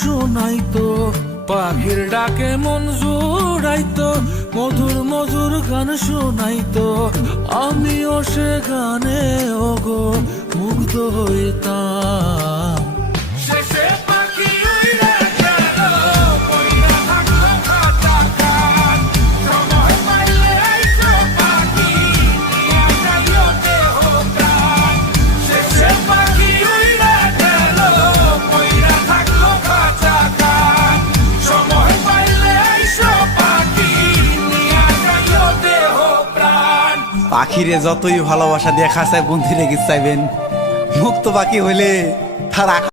শোনাইতো, পাখির ডাকে মন জুড়াইতো, মধুর মধুর গান শোনাইতো। আমিও সে গানে ওগো মুগ্ধ হইতাম। শেষে পাখি উইড়া গেল, কইরা থাকলো খাঁচা খান। সময় পাইলে আইসো পাখি, নিয়া যাইও দেহ প্রাণ। শেষে পাখি উইড়া গেল, কইরা থাকলো খাঁচা খান। সময় পাইলে আইসো পাখি, নিয়া যাইও দেহ প্রাণ। পাখিরে যতই ভালোবাসা দিয়ে খাঁচায় বন্দি রেখে চাইবেন, মুক্ত পাখি হইলে তার